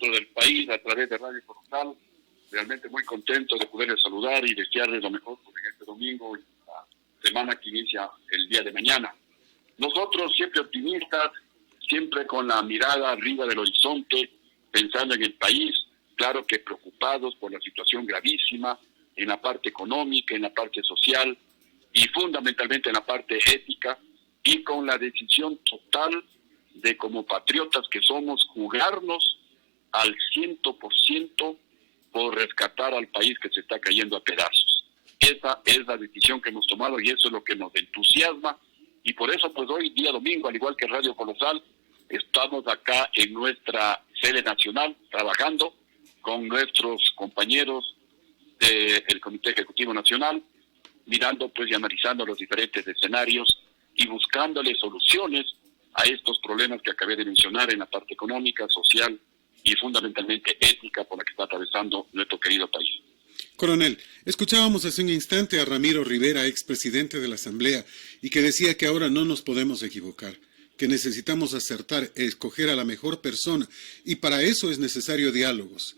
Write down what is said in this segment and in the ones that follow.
centro del país a través de Radio Corozal. Realmente muy contento de poderles saludar y desearles lo mejor en este domingo y la semana que inicia el día de mañana. Nosotros siempre optimistas, siempre con la mirada arriba del horizonte, pensando en el país, claro que preocupados por la situación gravísima en la parte económica, en la parte social y fundamentalmente en la parte ética, y con la decisión total de, como patriotas que somos, jugarnos al 100% por rescatar al país que se está cayendo a pedazos. Esa es la decisión que hemos tomado y eso es lo que nos entusiasma, y por eso pues hoy día domingo, al igual que Radio Colosal, estamos acá en nuestra sede nacional trabajando con nuestros compañeros del Comité Ejecutivo Nacional, mirando pues y analizando los diferentes escenarios y buscándole soluciones a estos problemas que acabé de mencionar en la parte económica, social y fundamentalmente ética por la que está atravesando nuestro querido país. Coronel, escuchábamos hace un instante a Ramiro Rivera, expresidente de la Asamblea, y que decía que ahora no nos podemos equivocar, que necesitamos acertar, escoger a la mejor persona, y para eso es necesario diálogos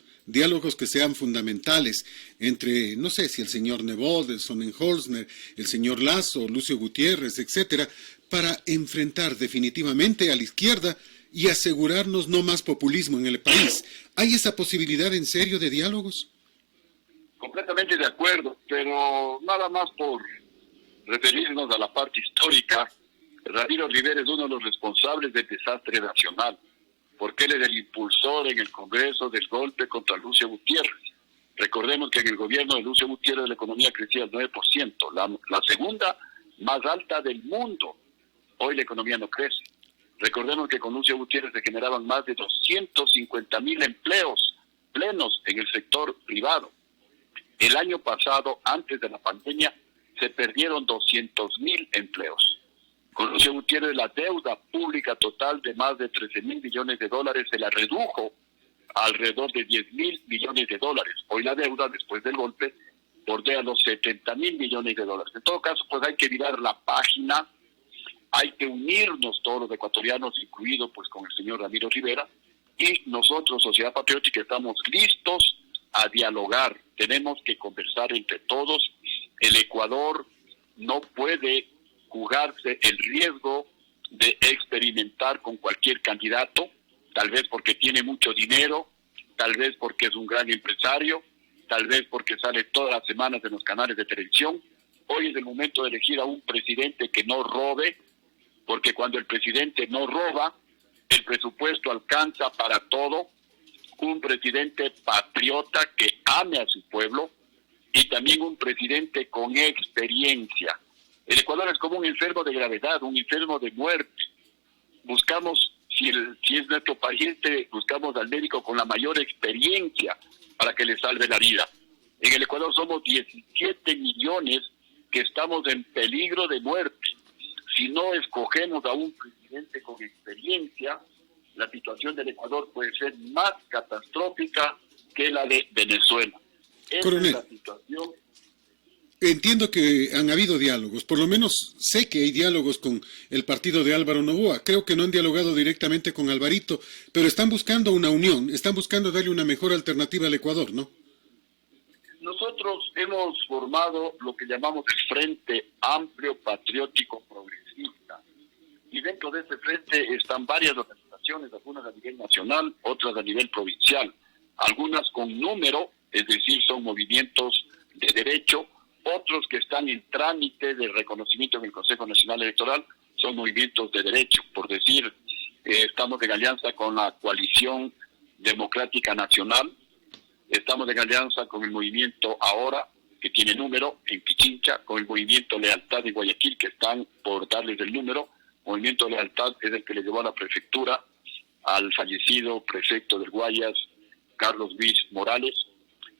que sean fundamentales entre, no sé si el señor Nebot, el Sonnenholzner, el señor Lasso, Lucio Gutiérrez, etcétera, para enfrentar definitivamente a la izquierda y asegurarnos no más populismo en el país. ¿Hay esa posibilidad en serio de diálogos? Completamente de acuerdo, pero nada más por referirnos a la parte histórica, Ramiro Rivera es uno de los responsables del desastre nacional, porque él es el impulsor en el Congreso del golpe contra Lucio Gutiérrez. Recordemos que en el gobierno de Lucio Gutiérrez la economía crecía al 9%, la segunda más alta del mundo. Hoy la economía no crece. Recordemos que con Lucio Gutiérrez se generaban más de 250,000 empleos plenos en el sector privado. El año pasado, antes de la pandemia, se perdieron 200,000 empleos. Con Lucio Gutiérrez la deuda pública total de más de 13,000 millones de dólares se la redujo a alrededor de 10,000 millones de dólares. Hoy la deuda, después del golpe, bordea los 70,000 millones de dólares. En todo caso, pues hay que virar la página, hay que unirnos todos los ecuatorianos, incluido pues con el señor Ramiro Rivera, y nosotros, Sociedad Patriótica, estamos listos a dialogar. Tenemos que conversar entre todos. El Ecuador no puede jugarse el riesgo de experimentar con cualquier candidato, tal vez porque tiene mucho dinero, tal vez porque es un gran empresario, tal vez porque sale todas las semanas en los canales de televisión. Hoy es el momento de elegir a un presidente que no robe, porque cuando el presidente no roba, el presupuesto alcanza para todo. Un presidente patriota que ame a su pueblo y también un presidente con experiencia. El Ecuador es como un enfermo de gravedad, un enfermo de muerte. Buscamos, si es nuestro paciente, buscamos al médico con la mayor experiencia para que le salve la vida. En el Ecuador somos 17 millones que estamos en peligro de muerte. Si no escogemos a un presidente con experiencia, la situación del Ecuador puede ser más catastrófica que la de Venezuela. Esa Coronel, es la situación. Entiendo que han habido diálogos, por lo menos sé que hay diálogos con el partido de Álvaro Noboa. Creo que no han dialogado directamente con Alvarito, pero están buscando una unión, están buscando darle una mejor alternativa al Ecuador, ¿no? Nosotros hemos formado lo que llamamos el Frente Amplio Patriótico Progresista. Y dentro de ese frente están varias organizaciones, algunas a nivel nacional, otras a nivel provincial. Algunas con número, es decir, son movimientos de derecho. Otros que están en trámite de reconocimiento en el Consejo Nacional Electoral son movimientos de derecho. Por decir, estamos en alianza con la Coalición Democrática Nacional, estamos en alianza con el movimiento Ahora, que tiene número, en Pichincha, con el movimiento Lealtad de Guayaquil, que están por darles el número. Movimiento Lealtad es el que le llevó a la prefectura al fallecido prefecto del Guayas, Carlos Luis Morales.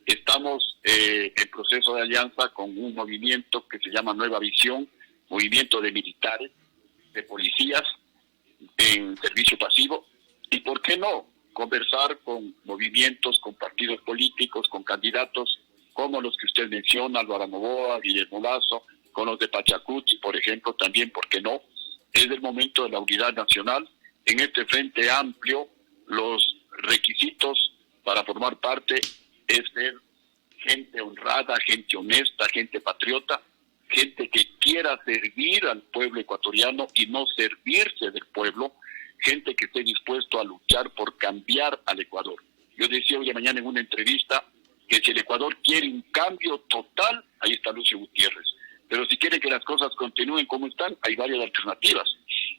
Estamos en proceso de alianza con un movimiento que se llama Nueva Visión, movimiento de militares, de policías en servicio pasivo, y por qué no conversar con movimientos, con partidos políticos, con candidatos como los que usted menciona, Álvaro Noboa, Guillermo Lasso, con los de Pachacuti, por ejemplo, también, ¿por qué no? Es el momento de la unidad nacional. En este frente amplio, los requisitos para formar parte es ser gente honrada, gente honesta, gente patriota, gente que quiera servir al pueblo ecuatoriano y no servirse del pueblo, gente que esté dispuesto a luchar por cambiar al Ecuador. Yo decía hoy de mañana en una entrevista que si el Ecuador quiere un cambio total, ahí está Lucio Gutiérrez. Pero si quiere que las cosas continúen como están, hay varias alternativas.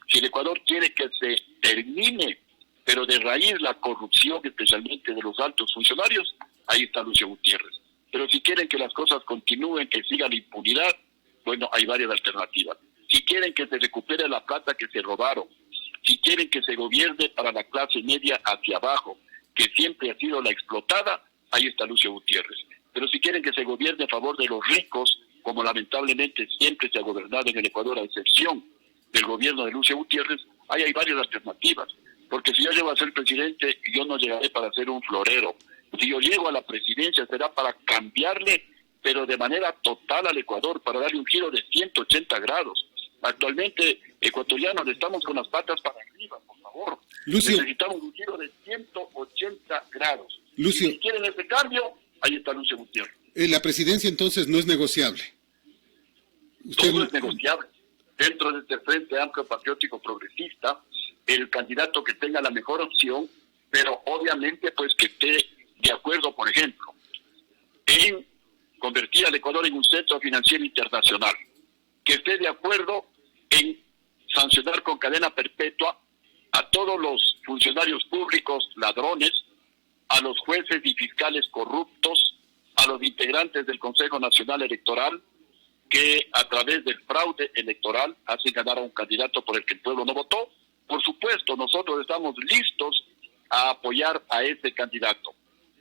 Si el Ecuador quiere que se termine, pero de raíz, la corrupción, especialmente de los altos funcionarios, ahí está Lucio Gutiérrez. Pero si quieren que las cosas continúen, que siga la impunidad, bueno, hay varias alternativas. Si quieren que se recupere la plata que se robaron, si quieren que se gobierne para la clase media hacia abajo, que siempre ha sido la explotada, ahí está Lucio Gutiérrez. Pero si quieren que se gobierne a favor de los ricos, como lamentablemente siempre se ha gobernado en el Ecuador, a excepción del gobierno de Lucio Gutiérrez, ahí hay varias alternativas. Porque si yo llego a ser presidente, yo no llegaré para ser un florero. Si yo llego a la presidencia, será para cambiarle, pero de manera total al Ecuador, para darle un giro de 180 grados. Actualmente, ecuatorianos, estamos con las patas para arriba, por favor. Lucio, necesitamos un giro de 180 grados. Lucio, Y si quieren ese cambio, ahí está Lucio Gutiérrez. La presidencia entonces no es negociable. Todo es negociable. Dentro de este Frente Amplio Patriótico Progresista, el candidato que tenga la mejor opción, pero obviamente pues que esté de acuerdo, por ejemplo, en convertir al Ecuador en un centro financiero internacional, que esté de acuerdo en sancionar con cadena perpetua a todos los funcionarios públicos ladrones, a los jueces y fiscales corruptos, a los integrantes del Consejo Nacional Electoral, que a través del fraude electoral hacen ganar a un candidato por el que el pueblo no votó. Por supuesto, nosotros estamos listos a apoyar a ese candidato.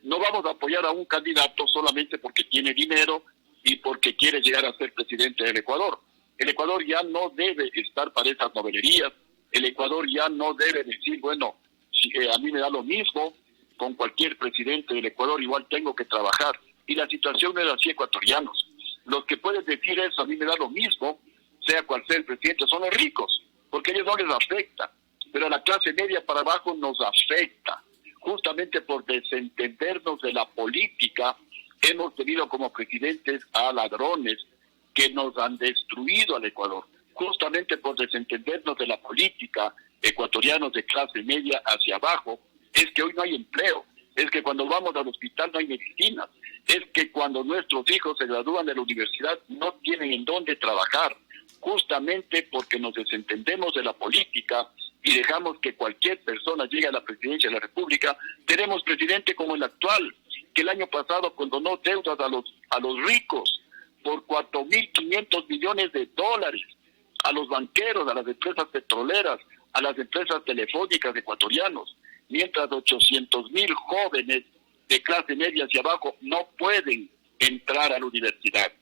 No vamos a apoyar a un candidato solamente porque tiene dinero y porque quiere llegar a ser presidente del Ecuador. El Ecuador ya no debe estar para esas novelerías. El Ecuador ya no debe decir, bueno, si, a mí me da lo mismo, con cualquier presidente del Ecuador igual tengo que trabajar. Y la situación no es así, ecuatorianos. Los que pueden decir eso, a mí me da lo mismo, sea cual sea el presidente, son los ricos, porque a ellos no les afecta. Pero a la clase media para abajo nos afecta. Justamente por desentendernos de la política, hemos tenido como presidentes a ladrones que nos han destruido al Ecuador. Justamente por desentendernos de la política, ecuatorianos de clase media hacia abajo, es que hoy no hay empleo, es que cuando vamos al hospital no hay medicinas, es que cuando nuestros hijos se gradúan de la universidad no tienen en dónde trabajar, justamente porque nos desentendemos de la política y dejamos que cualquier persona llegue a la presidencia de la República. Tenemos presidente como el actual, que el año pasado condonó deudas a los ricos por 4.500 millones de dólares, a los banqueros, a las empresas petroleras, a las empresas telefónicas ecuatorianos, mientras 800.000 jóvenes de clase media hacia abajo no pueden entrar a la universidad,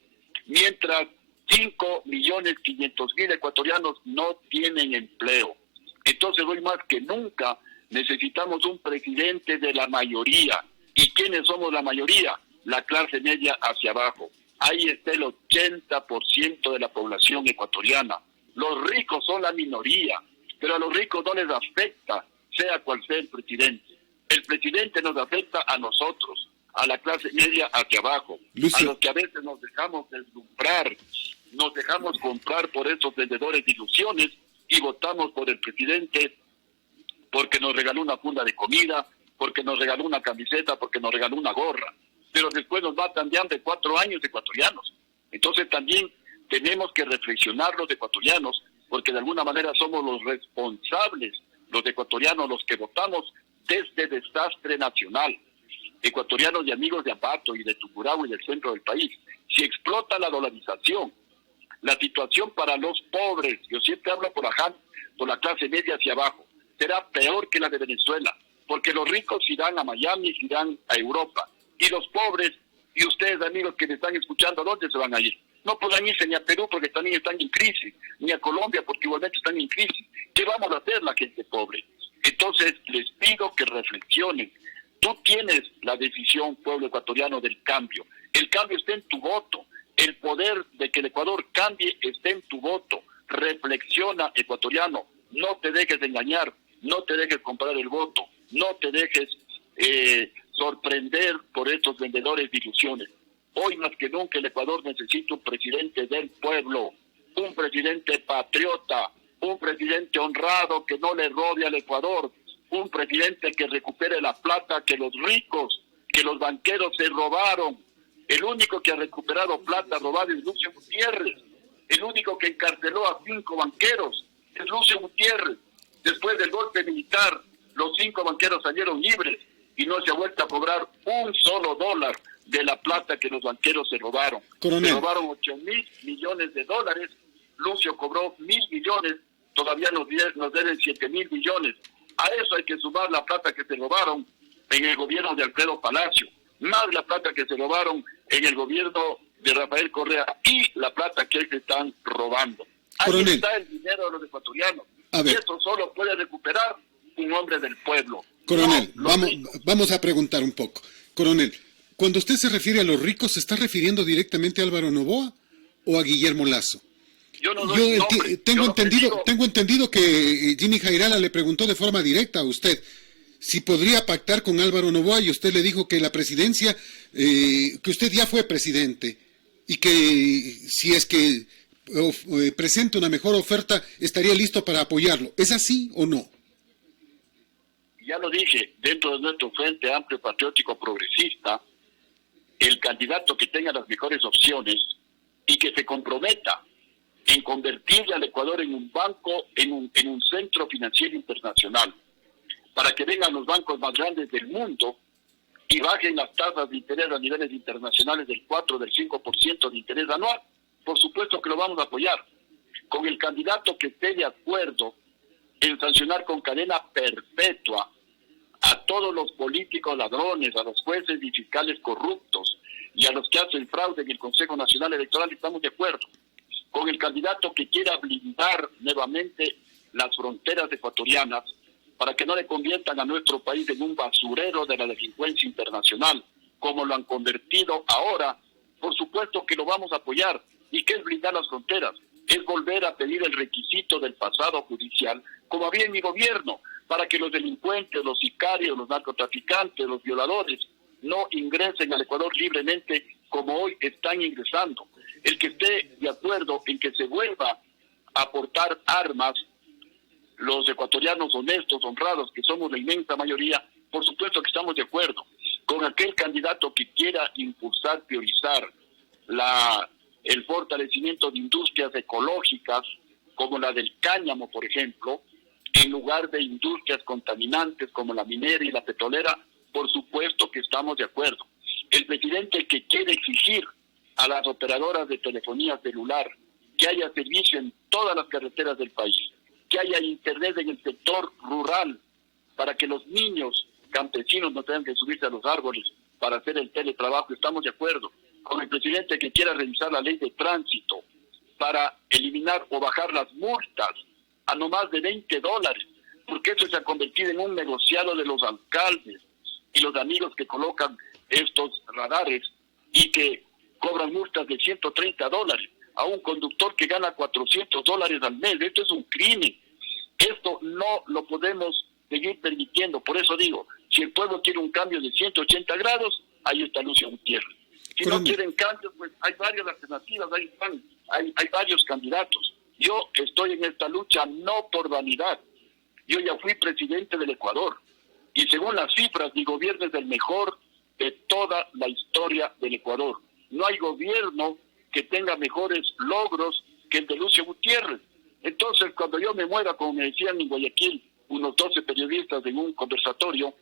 mientras 5.500.000 ecuatorianos no tienen empleo. Entonces hoy más que nunca necesitamos un presidente de la mayoría. ¿Y quiénes somos la mayoría? La clase media hacia abajo. Ahí está el 80% de la población ecuatoriana. Los ricos son la minoría, pero a los ricos no les afecta, sea cual sea el presidente. El presidente nos afecta a nosotros, a la clase media hacia abajo, Lucio, a los que a veces nos dejamos deslumbrar, nos dejamos comprar por esos vendedores de ilusiones y votamos por el presidente porque nos regaló una funda de comida, porque nos regaló una camiseta, porque nos regaló una gorra. Pero después nos matan de hambre 4 años ecuatorianos. Entonces también tenemos que reflexionar los ecuatorianos, porque de alguna manera somos los responsables, los ecuatorianos, los que votamos desde desastre nacional. Ecuatorianos y amigos de Ambato y de Tungurahua y del centro del país. Si explota la dolarización, la situación para los pobres, yo siempre hablo por la clase media hacia abajo, será peor que la de Venezuela, porque los ricos irán a Miami, irán a Europa, y los pobres, y ustedes amigos que me están escuchando, ¿a dónde se van a ir? No podrán irse ni a Perú porque también están en crisis, ni a Colombia porque igualmente están en crisis. ¿Qué vamos a hacer la gente pobre? Entonces les pido que reflexionen. Tú tienes la decisión, pueblo ecuatoriano, del cambio. El cambio está en tu voto. El poder de que el Ecuador cambie está en tu voto. Reflexiona, ecuatoriano. No te dejes engañar. No te dejes comprar el voto. No te dejes sorprender por estos vendedores de ilusiones. Hoy más que nunca el Ecuador necesita un presidente del pueblo, un presidente patriota, un presidente honrado que no le robe al Ecuador, un presidente que recupere la plata que los ricos, que los banqueros se robaron. El único que ha recuperado plata robada es Lucio Gutiérrez. El único que encarceló a 5 banqueros es Lucio Gutiérrez. Después del golpe militar, los 5 banqueros salieron libres y no se ha vuelto a cobrar un solo dólar de la plata que los banqueros se robaron. Coronel. Se robaron 8.000 millones de dólares. Lucio cobró 1.000 millones. Todavía nos deben 7.000 millones. A eso hay que sumar la plata que se robaron en el gobierno de Alfredo Palacio, más la plata que se robaron en el gobierno de Rafael Correa y la plata que se están robando. Ahí está el dinero de los ecuatorianos. Y eso solo puede recuperar un hombre del pueblo. Coronel, vamos a preguntar un poco. Coronel, cuando usted se refiere a los ricos, ¿se está refiriendo directamente a Álvaro Noboa o a Guillermo Lazo? Yo tengo entendido que Jimmy Jairala le preguntó de forma directa a usted si podría pactar con Álvaro Noboa y usted le dijo que la presidencia, que usted ya fue presidente y que si es que presenta una mejor oferta estaría listo para apoyarlo. ¿Es así o no? Ya lo dije, dentro de nuestro Frente Amplio Patriótico Progresista, el candidato que tenga las mejores opciones y que se comprometa en convertir al Ecuador en un banco, en un centro financiero internacional, para que vengan los bancos más grandes del mundo y bajen las tasas de interés a niveles internacionales del 4, del 5% de interés anual. Por supuesto que lo vamos a apoyar. Con el candidato que esté de acuerdo en sancionar con cadena perpetua a todos los políticos ladrones, a los jueces y fiscales corruptos y a los que hacen fraude en el Consejo Nacional Electoral, estamos de acuerdo. Con el candidato que quiera blindar nuevamente las fronteras ecuatorianas para que no le conviertan a nuestro país en un basurero de la delincuencia internacional, como lo han convertido ahora, por supuesto que lo vamos a apoyar. ¿Y qué es blindar las fronteras? Es volver a pedir el requisito del pasado judicial, como había en mi gobierno, para que los delincuentes, los sicarios, los narcotraficantes, los violadores, no ingresen al Ecuador libremente como hoy están ingresando. El que esté de acuerdo en que se vuelva a aportar armas, los ecuatorianos honestos, honrados, que somos la inmensa mayoría, por supuesto que estamos de acuerdo. Con aquel candidato que quiera impulsar, priorizar el fortalecimiento de industrias ecológicas, como la del cáñamo, por ejemplo, en lugar de industrias contaminantes como la minera y la petrolera, por supuesto que estamos de acuerdo. El presidente que quiere exigir a las operadoras de telefonía celular que haya servicio en todas las carreteras del país, que haya internet en el sector rural, para que los niños campesinos no tengan que subirse a los árboles para hacer el teletrabajo, estamos de acuerdo. Con el presidente que quiera revisar la ley de tránsito para eliminar o bajar las multas a no más de $20, porque eso se ha convertido en un negociado de los alcaldes y los amigos que colocan estos radares y que cobran multas de $130 a un conductor que gana $400 al mes. Esto es un crimen. Esto no lo podemos seguir permitiendo. Por eso digo, si el pueblo quiere un cambio de 180 grados, ahí está Lucio Gutiérrez. Si no quieren cambios, pues hay varias alternativas, hay varios candidatos. Yo estoy en esta lucha no por vanidad. Yo ya fui presidente del Ecuador y según las cifras, mi gobierno es el mejor de toda la historia del Ecuador. No hay gobierno que tenga mejores logros que el de Lucio Gutiérrez. Entonces, cuando yo me muera, como me decían en Guayaquil, unos 12 periodistas en un conversatorio,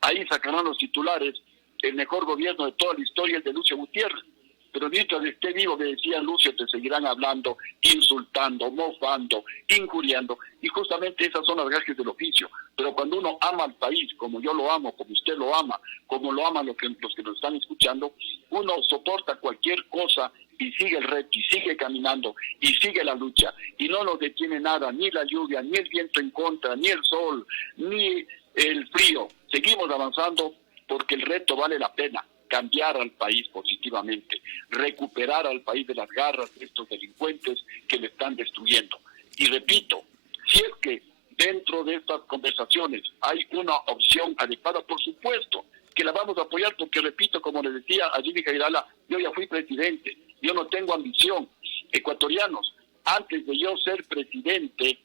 ahí sacarán los titulares, el mejor gobierno de toda la historia es de Lucio Gutiérrez. Pero mientras esté vivo, me decía Lucio, te seguirán hablando, insultando, mofando, injuriando, y justamente esas son las gajes del oficio. Pero cuando uno ama al país, como yo lo amo, como usted lo ama, como lo aman los que nos están escuchando, uno soporta cualquier cosa y sigue el reto, y sigue caminando, y sigue la lucha, y no nos detiene nada, ni la lluvia, ni el viento en contra, ni el sol, ni el frío. Seguimos avanzando porque el reto vale la pena. Cambiar al país positivamente, recuperar al país de las garras de estos delincuentes que le están destruyendo. Y repito, si es que dentro de estas conversaciones hay una opción adecuada, por supuesto que la vamos a apoyar porque, repito, como les decía a Jimmy Jairala, yo ya fui presidente, yo no tengo ambición. Ecuatorianos, antes de yo ser presidente,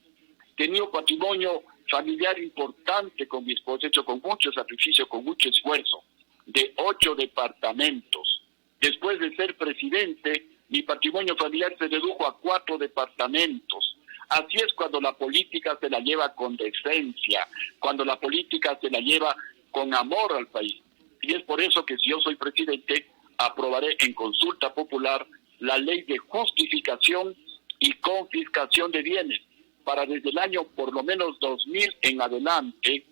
tenía un patrimonio familiar importante con mi esposa, hecho con mucho sacrificio, con mucho esfuerzo, de 8 departamentos. Después de ser presidente, mi patrimonio familiar se redujo a 4 departamentos. Así es cuando la política se la lleva con decencia, cuando la política se la lleva con amor al país. Y es por eso que si yo soy presidente, aprobaré en consulta popular la ley de justificación y confiscación de bienes, para desde el año por lo menos 2000 en adelante,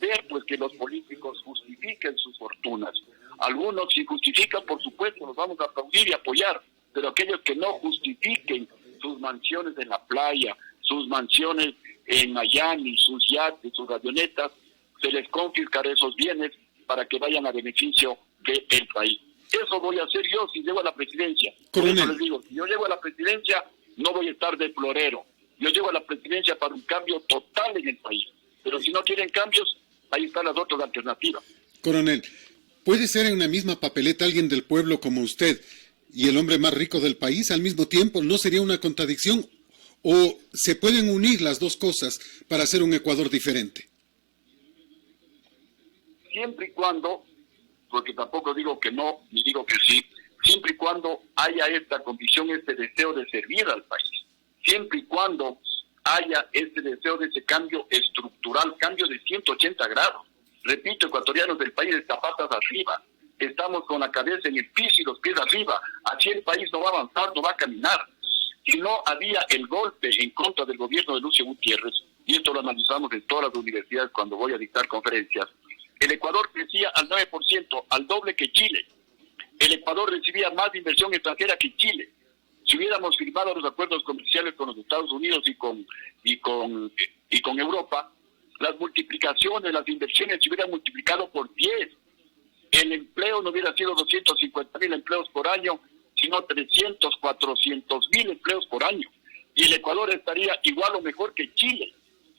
ver pues que los políticos justifiquen sus fortunas. Algunos si justifican, por supuesto, los vamos a aplaudir y apoyar, pero aquellos que no justifiquen sus mansiones en la playa, sus mansiones en Miami, sus yates, sus avionetas, se les confiscará esos bienes para que vayan a beneficio del país. Eso voy a hacer yo si llego a la presidencia. Por eso les digo, si yo llego a la presidencia, no voy a estar de florero. Yo llego a la presidencia para un cambio total en el país. Pero si no quieren cambios, ahí están las otras alternativas. Coronel, ¿puede ser en una misma papeleta alguien del pueblo como usted y el hombre más rico del país al mismo tiempo? ¿No sería una contradicción? ¿O se pueden unir las dos cosas para hacer un Ecuador diferente? Siempre y cuando, porque tampoco digo que no, ni digo que sí, siempre y cuando haya esta convicción, este deseo de servir al país, siempre y cuando haya este deseo de ese cambio estructural, cambio de 180 grados. Repito, ecuatorianos del país está patas arriba, estamos con la cabeza en el piso y los pies arriba, así el país no va a avanzar, no va a caminar. Si no había el golpe en contra del gobierno de Lucio Gutiérrez, y esto lo analizamos en todas las universidades cuando voy a dictar conferencias, el Ecuador crecía al 9%, al doble que Chile. El Ecuador recibía más inversión extranjera que Chile. Si hubiéramos firmado los acuerdos comerciales con los Estados Unidos y con Europa, las multiplicaciones, las inversiones se hubieran multiplicado por 10. El empleo no hubiera sido 250.000 empleos por año, sino 300, 400.000 empleos por año. Y el Ecuador estaría igual o mejor que Chile.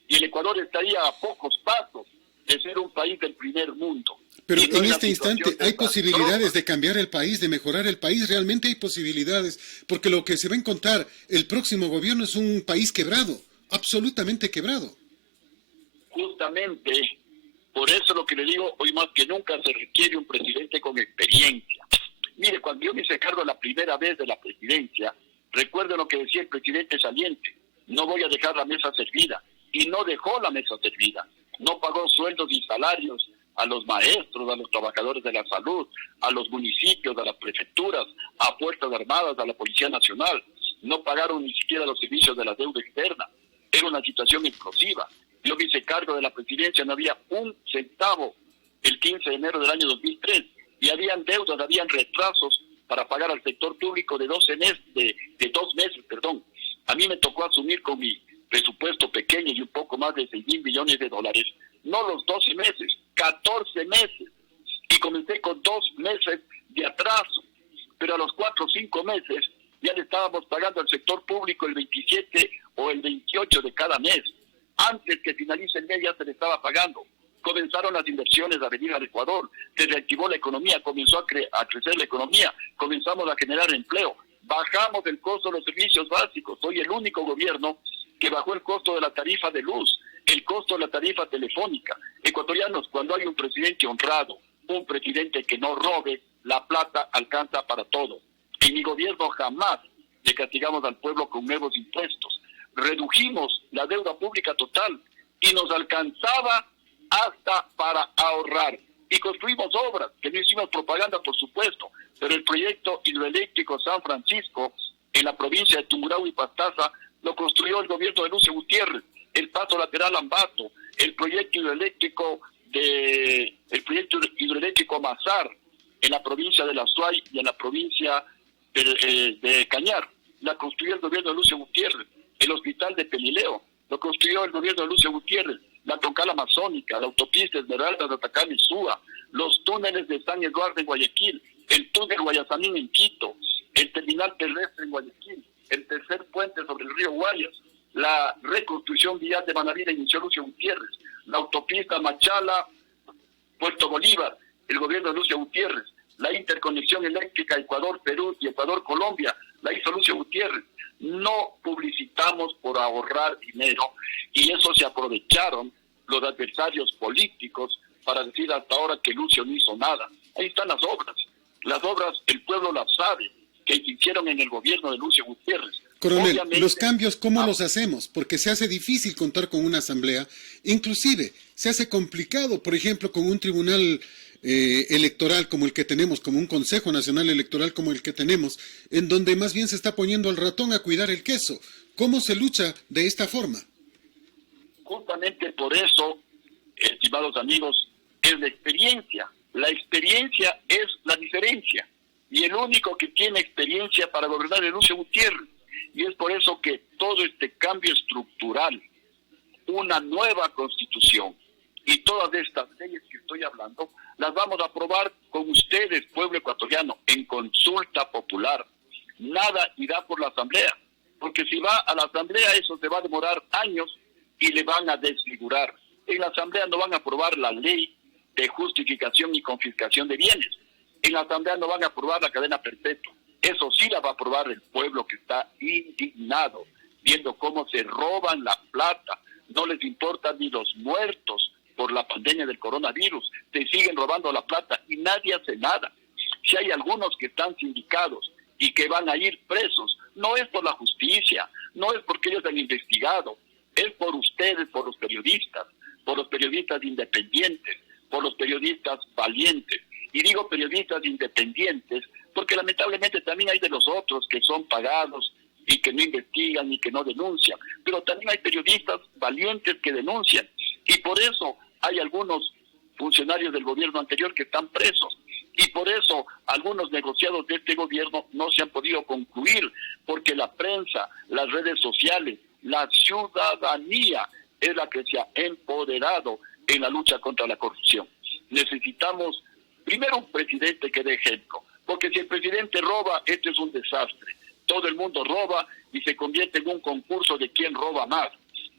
Y el Ecuador estaría a pocos pasos de ser un país del primer mundo. Pero en este instante hay posibilidades de cambiar el país, de mejorar el país, realmente hay posibilidades, porque lo que se va a encontrar el próximo gobierno es un país quebrado, absolutamente quebrado. Justamente, por eso lo que le digo, hoy más que nunca se requiere un presidente con experiencia. Mire, cuando yo me hice cargo la primera vez de la presidencia, recuerdo lo que decía el presidente saliente, no voy a dejar la mesa servida, y no dejó la mesa servida, no pagó sueldos y salarios a los maestros, a los trabajadores de la salud, a los municipios, a las prefecturas, a Fuerzas Armadas, a la Policía Nacional. No pagaron ni siquiera los servicios de la deuda externa. Era una situación explosiva. Yo me hice cargo de la presidencia, no había un centavo el 15 de enero del año 2003. Y habían deudas, habían retrasos para pagar al sector público de 2 meses. A mí me tocó asumir con mi presupuesto pequeño y un poco más de 6.000 millones de dólares, no los 12 meses, 14 meses, y comencé con 2 meses de atraso, pero a los 4 o 5 meses ya le estábamos pagando al sector público el 27 o el 28 de cada mes. Antes que finalice el mes ya se le estaba pagando. Comenzaron las inversiones a venir al Ecuador, se reactivó la economía, comenzó a crecer la economía, comenzamos a generar empleo, bajamos el costo de los servicios básicos. Soy el único gobierno que bajó el costo de la tarifa de luz, el costo de la tarifa telefónica. Ecuatorianos, cuando hay un presidente honrado, un presidente que no robe, la plata alcanza para todo. En mi gobierno jamás le castigamos al pueblo con nuevos impuestos. Redujimos la deuda pública total y nos alcanzaba hasta para ahorrar. Y construimos obras, que no hicimos propaganda, por supuesto, pero el proyecto hidroeléctrico San Francisco, en la provincia de Tungurahua y Pastaza, lo construyó el gobierno de Lucio Gutiérrez. El paso lateral Ambato, el proyecto hidroeléctrico Mazar, en la provincia de La Suay y en la provincia de Cañar, la construyó el gobierno de Lucio Gutiérrez. El hospital de Pelileo lo construyó el gobierno de Lucio Gutiérrez. La troncal amazónica, la autopista Esmeralda de Atacama y Súa, los túneles de San Eduardo en Guayaquil, el túnel Guayasamín en Quito, el terminal terrestre en Guayaquil, el tercer puente sobre el río Guayas, la reconstrucción vial de Manaví inició Lucio Gutiérrez, la autopista Machala, Puerto Bolívar, el gobierno de Lucio Gutiérrez. La interconexión eléctrica Ecuador-Perú y Ecuador-Colombia la hizo Lucio Gutiérrez. No publicitamos por ahorrar dinero y eso se aprovecharon los adversarios políticos para decir hasta ahora que Lucio no hizo nada. Ahí están las obras. Las obras el pueblo las sabe, que se hicieron en el gobierno de Lucio Gutiérrez. Coronel, Obviamente, los cambios, ¿cómo los hacemos? Porque se hace difícil contar con una asamblea, inclusive se hace complicado, por ejemplo, con un tribunal electoral como el que tenemos, como un Consejo Nacional Electoral como el que tenemos, en donde más bien se está poniendo al ratón a cuidar el queso. ¿Cómo se lucha de esta forma? Justamente por eso, estimados amigos, es la experiencia. La experiencia es la diferencia. Y el único que tiene experiencia para gobernar es Lucio Gutiérrez. Y es por eso que todo este cambio estructural, una nueva constitución y todas estas leyes que estoy hablando, las vamos a aprobar con ustedes, pueblo ecuatoriano, en consulta popular. Nada irá por la asamblea, porque si va a la asamblea eso se va a demorar años y le van a desfigurar. En la asamblea no van a aprobar la ley de justificación y confiscación de bienes. En la asamblea no van a aprobar la cadena perpetua. Eso sí la va a aprobar el pueblo que está indignado, viendo cómo se roban la plata. No les importan ni los muertos por la pandemia del coronavirus. Se siguen robando la plata y nadie hace nada. Si hay algunos que están sindicados y que van a ir presos, no es por la justicia, no es porque ellos han investigado, es por ustedes, por los periodistas independientes, por los periodistas valientes. Y digo periodistas independientes porque lamentablemente también hay de los otros que son pagados y que no investigan y que no denuncian. Pero también hay periodistas valientes que denuncian. Y por eso hay algunos funcionarios del gobierno anterior que están presos. Y por eso algunos negociados de este gobierno no se han podido concluir, porque la prensa, las redes sociales, la ciudadanía es la que se ha empoderado en la lucha contra la corrupción. Necesitamos primero un presidente que dé ejemplo, porque si el presidente roba, esto es un desastre. Todo el mundo roba y se convierte en un concurso de quién roba más.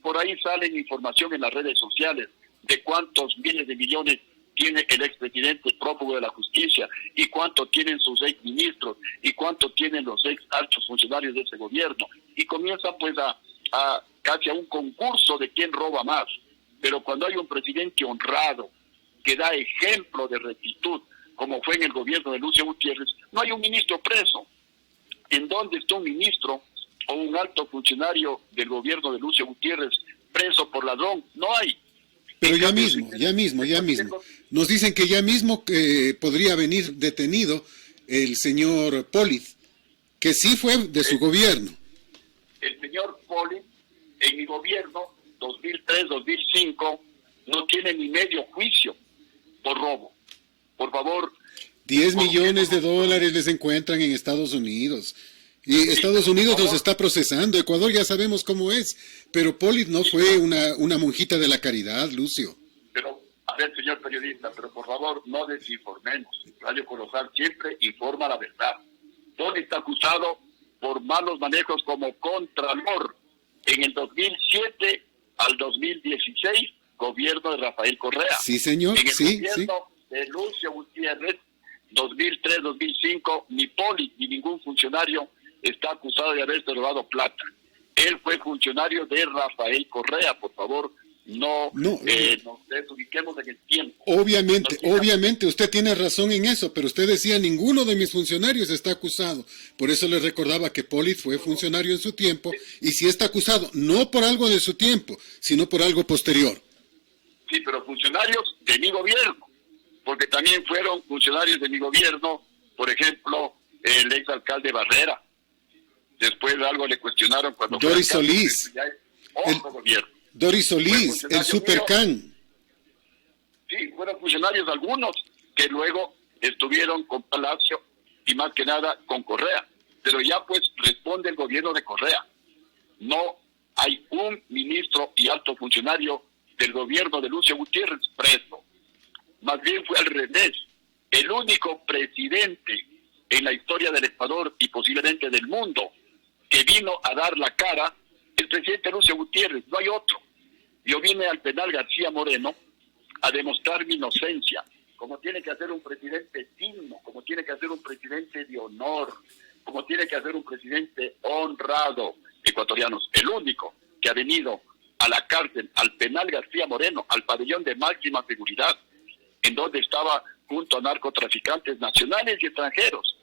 Por ahí salen información en las redes sociales de cuántos miles de millones tiene el expresidente prófugo de la justicia y cuánto tienen sus exministros y cuánto tienen los ex altos funcionarios de ese gobierno. Y comienza pues a casi a un concurso de quién roba más. Pero cuando hay un presidente honrado, que da ejemplo de rectitud, como fue en el gobierno de Lucio Gutiérrez, no hay un ministro preso. ¿En dónde está un ministro o un alto funcionario del gobierno de Lucio Gutiérrez preso por ladrón? No hay. Pero ya mismo. Nos dicen que ya mismo podría venir detenido el señor Polit, que sí fue de su gobierno. El señor Polit, en mi gobierno, 2003-2005, no tiene ni medio juicio por robo. Por favor. 10 millones de dólares les encuentran en Estados Unidos. Y Estados Unidos los está procesando. Ecuador ya sabemos cómo es. Pero Polit no fue una monjita de la caridad, Lucio. Pero, a ver, señor periodista, pero por favor, no desinformemos. Radio Colosal siempre informa la verdad. Polit está acusado por malos manejos como contralor. En el 2007 al 2016, gobierno de Rafael Correa. Sí, señor, en el sí. gobierno de Lucio Gutiérrez, 2003-2005, ni Polit ni ningún funcionario está acusado de haberse robado plata. Él fue funcionario de Rafael Correa, por favor, no nos desubiquemos en el tiempo. Obviamente, usted tiene razón en eso, pero usted decía, ninguno de mis funcionarios está acusado. Por eso le recordaba que Polit fue funcionario en su tiempo, y si está acusado, no por algo de su tiempo, sino por algo posterior. Sí, pero funcionarios de mi gobierno, porque también fueron funcionarios de mi gobierno, por ejemplo, el exalcalde Barrera. Después de algo le cuestionaron cuando Doris Solís. Doris Solís, el Supercan. Sí, fueron funcionarios algunos que luego estuvieron con Palacio y más que nada con Correa. Pero ya pues responde el gobierno de Correa. No hay un ministro y alto funcionario del gobierno de Lucio Gutiérrez preso. Más bien fue al revés. El único presidente en la historia del Ecuador y posiblemente del mundo que vino a dar la cara, el presidente Lucio Gutiérrez, no hay otro. Yo vine al penal García Moreno a demostrar mi inocencia, como tiene que hacer un presidente digno, como tiene que hacer un presidente de honor, como tiene que hacer un presidente honrado, ecuatorianos. El único que ha venido a la cárcel, al penal García Moreno, al pabellón de máxima seguridad, en donde estaba junto a narcotraficantes nacionales y extranjeros.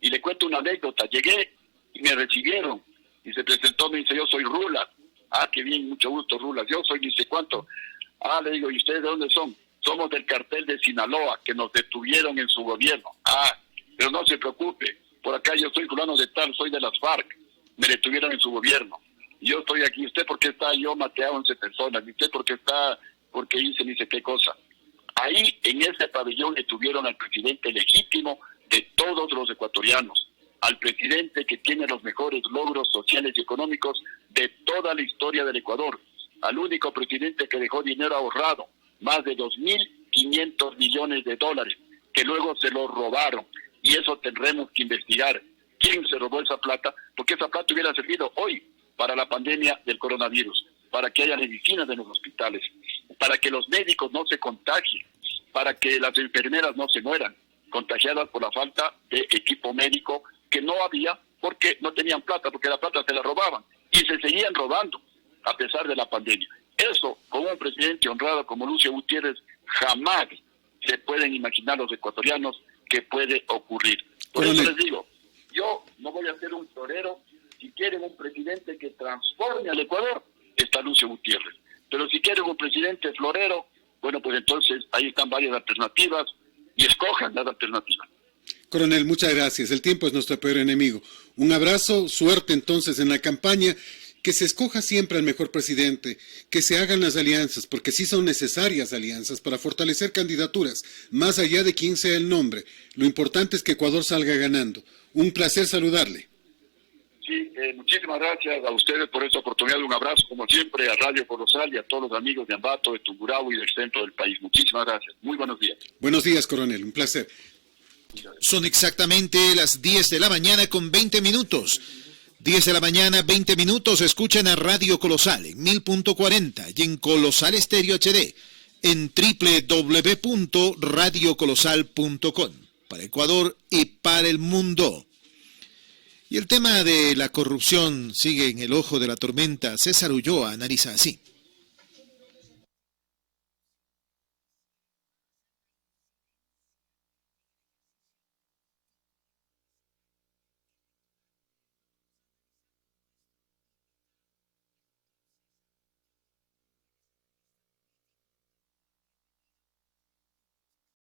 Y le cuento una anécdota. Llegué y me recibieron y se presentó, me dice, yo soy Rulas. Ah, qué bien, mucho gusto, Rulas. Yo soy ni sé cuánto. Ah, le digo, ¿y ustedes de dónde son? Somos del cartel de Sinaloa, que nos detuvieron en su gobierno. Ah, pero no se preocupe, por acá yo soy fulano de tal, soy de las FARC, me detuvieron en su gobierno. Yo estoy aquí, ¿usted por qué está? Yo maté a 11 personas, ¿y usted por qué está? Porque hice ni sé qué cosa. Ahí, en ese pabellón, detuvieron al presidente legítimo de todos los ecuatorianos, al presidente que tiene los mejores logros sociales y económicos de toda la historia del Ecuador, al único presidente que dejó dinero ahorrado, más de 2.500 millones de dólares, que luego se lo robaron. Y eso tendremos que investigar quién se robó esa plata, porque esa plata hubiera servido hoy para la pandemia del coronavirus, para que haya medicinas en los hospitales, para que los médicos no se contagien, para que las enfermeras no se mueran, contagiadas por la falta de equipo médico que no había porque no tenían plata, porque la plata se la robaban y se seguían robando a pesar de la pandemia. Eso, con un presidente honrado como Lucio Gutiérrez, jamás se pueden imaginar los ecuatorianos que puede ocurrir. Por eso les digo, yo no voy a ser un torero. Si quieren un presidente que transforme al Ecuador, está Lucio Gutiérrez. Pero si quieren un presidente florero, bueno, pues entonces ahí están varias alternativas y escojan las alternativas. Coronel, muchas gracias. El tiempo es nuestro peor enemigo. Un abrazo, suerte entonces en la campaña, que se escoja siempre al mejor presidente, que se hagan las alianzas, porque sí son necesarias alianzas para fortalecer candidaturas, más allá de quién sea el nombre. Lo importante es que Ecuador salga ganando. Un placer saludarle. Sí, muchísimas gracias a ustedes por esta oportunidad. Un abrazo, como siempre, a Radio Colosal y a todos los amigos de Ambato, de Tungurahua y del centro del país. Muchísimas gracias. Muy buenos días. Buenos días, coronel. Un placer. Son exactamente las 10 de la mañana con 20 minutos. 10 de la mañana, 20 minutos. Escuchan a Radio Colosal en 1000.40 y en Colosal Estéreo HD en www.radiocolosal.com para Ecuador y para el mundo. Y el tema de la corrupción sigue en el ojo de la tormenta. César Ulloa analiza así.